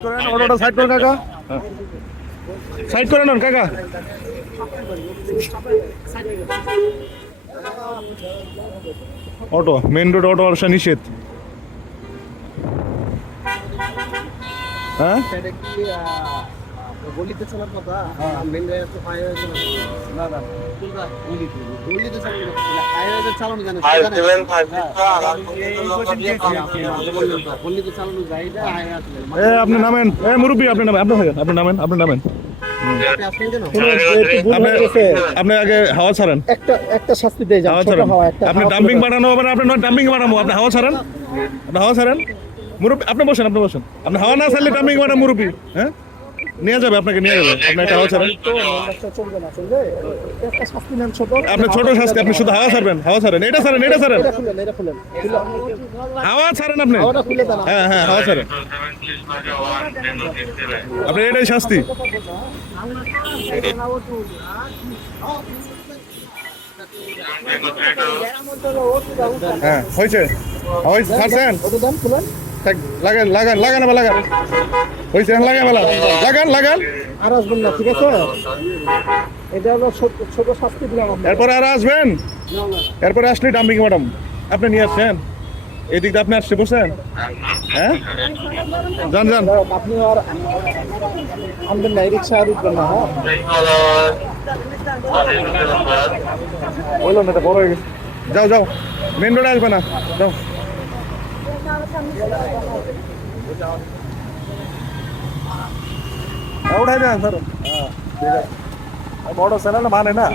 করেন অটোটা সাইড করেন, কাকা। করে নেন কাকা। অটো মেন রোড অটো আসা নিষেধ। হ্যাঁ? গলিতে চলার কথা? মেন রাস্তা হাইওয়ে না না গলিতে গলিতে। চালানো কথা। হাইওয়ে চালানো জানে Five জানে seven five six গলিতে চালানো যায় এটা হাইওয়ে এ আপনি নামেন। এ মুরব্বী আপনি নামেন আপনি থাকেন আপনি নামেন আপনি নামেন। আপনি আগে হাওয়া ছাড়েন। একটা একটা শাস্তি দিয়ে যান হাওয়া একটা আপনি ডাম্পিং বানানো হবে না আপনি নয় ডাম্পিং বানাবো। আপনি হাওয়া ছাড়েন। আপনি হাওয়া ছাড়েন। মুরব্বী আপনি বসেন আপনি বসেন। আপনি হাওয়া না ছাড়লে ডাম্পিং বানান মুরব্বী হ্যাঁ? নিয়ে যাবে আপনাকে নিয়ে যাবে। আপনি একটা হাওয়া ছাড়েন নেন ছোট। আপনি ছোট শাস্তি আপনি শুধু হাওয়া ছাড়বেন হাওয়া ছাড়েন এটা ছাড়েন এটা ছাড়েন। হাওয়া ছাড়েন আপনি। হাওয়াটা হ্যাঁ হ্যাঁ হাওয়া ছাড়েন। আপনি এটাই শাস্তি। হ্যাঁ হয়েছে। হয়েছে ছাড়ছেন? লাগান লাগান লাগান আবার লাগান। হয়েছে লাগান বেলা লাগান। লাগান আর আসবেন না ঠিক আছে? এটা হলো ছোট শাস্তি দিলাম এরপরে আর আসবেন? এরপরে আসলে ডাম্পিং ম্যাডাম আপনি নিয়ে আসছেন? এই দিক দিয়ে আপনি আসছে বসছেন হ্যাঁ? যান যান। আপনি আর আনবেন না এই রিক্সা আর উঠবেন না হ্যাঁ? বললাম এটা বড় হয়ে গেছে। যাও যাও। মেন রোডে আসবে না। যাও। হ্যাঁ, উঠাই দেন স্যার বড় চ্যানেল মানে না